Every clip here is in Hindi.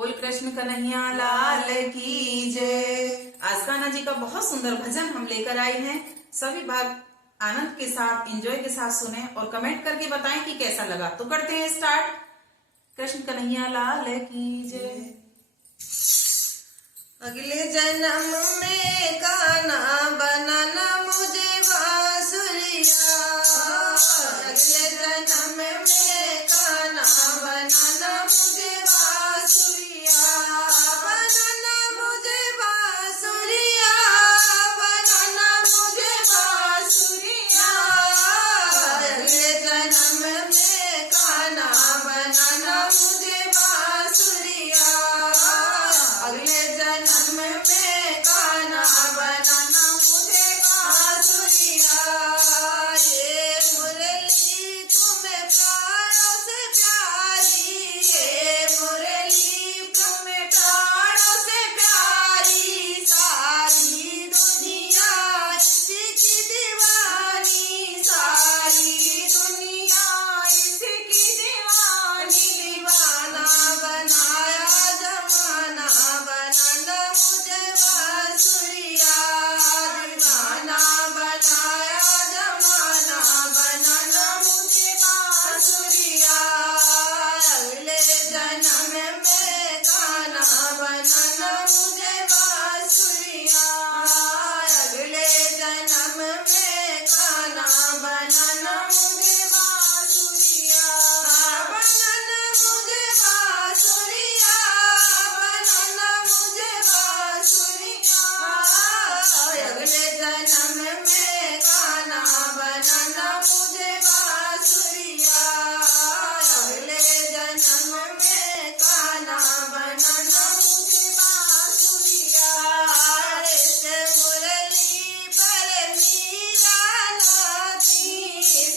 बोल कृष्ण कन्हैया लाल की जय। आज कान्हा जी का बहुत सुंदर भजन हम लेकर आए हैं। सभी भाग आनंद के साथ, एंजॉय के साथ सुने और कमेंट करके बताएं कि कैसा लगा। तो करते हैं स्टार्ट। कृष्ण कन्हैया लाल की जय। अगले जन्म में कान्हा बनाना मुझे बांसुरिया। अगले जन्म में कान्हा बनाना मुझे बांसुरिया। बनाना मुझे बांसुरिया। बनाना मुझे बांसुरिया। अगले जन्म में कान्हा बनाना मुझे बांसुरिया। अगले जन्म में कान्हा बनाना मुझे बांसुरिया। ये मुरली तुम्हें प्राणों से प्यारी। ये मुरली तुम्हें प्राणों से प्यारी। सारी दुनिया इसकी दीवानी। सारी दुनिया इसकी दीवानी। दीवाना बनाया जमाना बनाना मुझे बांसुरिया। दीवाना बनाया जमाना बनाना मुझे बांसुरिया। अगले जन्म में कान्हा बनाना मुझे बांसुरिया। अगले जन्म में कान्हा बनाना मुझे बांसुरिया। बनाना मुझे बांसुरिया। बनाना मुझे बांसुरिया। अगले जन्म में कान्हा बनाना मुझे बांसुरिया। अगले जन्म में कान्हा बनाना मुझे बांसुरिया। से मुरली पर मीरा नाची।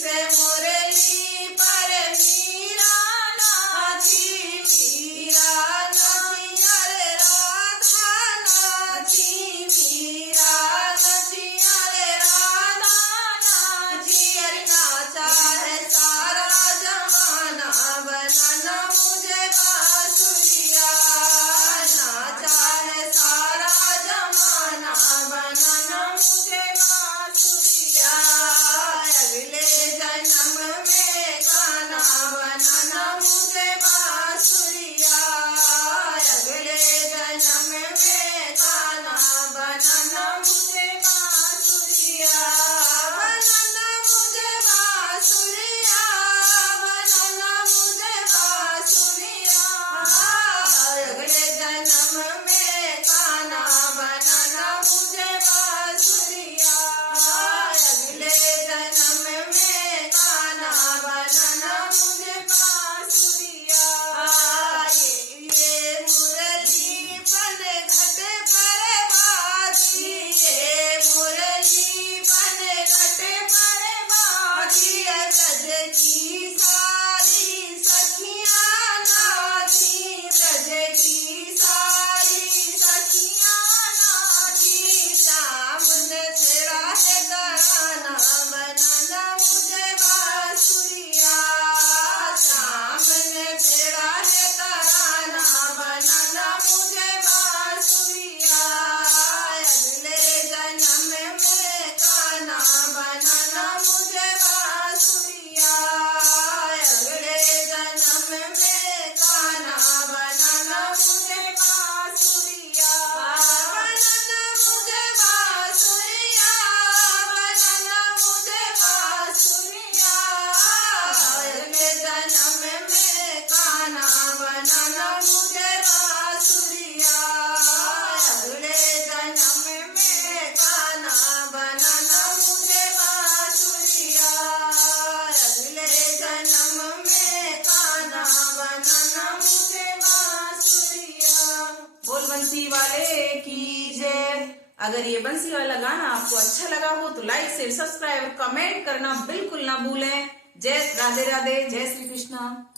से मुरली पर मीरा नाची। मीरा नाची अरे राधा नाची। मीरा नाची अरे राधा नाची। अरे नाचा है सारा जमाना बनाना मुझे बांसुरिया। नाचा है सारा जमाना बनाना मुझे बांसुरिया। अगले जन्म में कान्हा बनाना मुझे बांसुरिया। अगले जन्म में कान्हा बनाना मुझे बांसुरिया। बनाना मुझे बांसुरिया। बनाना मुझे बांसुरिया। अगले जन्म में कान्हा बनाना मुझे बांसुरिया। अगले जन्म में कान्हा बनाना मुझे बांसुरिया। ये मुरली बन घट पर बाजी। ये मुरली बन घट पर बाजी। ब्रज की सारी सखियाँ नाची। ब्रज की सारी सखियाँ नाची। श्याम ने तेरा है तराना बनाना मुझे बांसुरिया। श्याम ने तेरा है तराना बनाना मुझे बांसुरिया। अगले जन्म में कान्हा बनाना मुझे बांसुरिया। अगले जन्म में कान्हा बनाना मुझे बांसुरिया। बनाना मुझे बांसुरिया। बनाना मुझे बांसुरिया। अगले जन्म में कान्हा बनाना मुझे बांसुरिया। अगले जन्म में कान्हा बनाना मुझे बांसुरिया। अगले जन्म में कान्हा बनाना मुझे बांसुरिया। बोल बंसी वाले की जय। अगर ये बंसी वाला गाना आपको अच्छा लगा हो तो लाइक शेयर सब्सक्राइब कमेंट करना बिल्कुल ना भूलें। जय राधे राधे, जय श्री कृष्ण।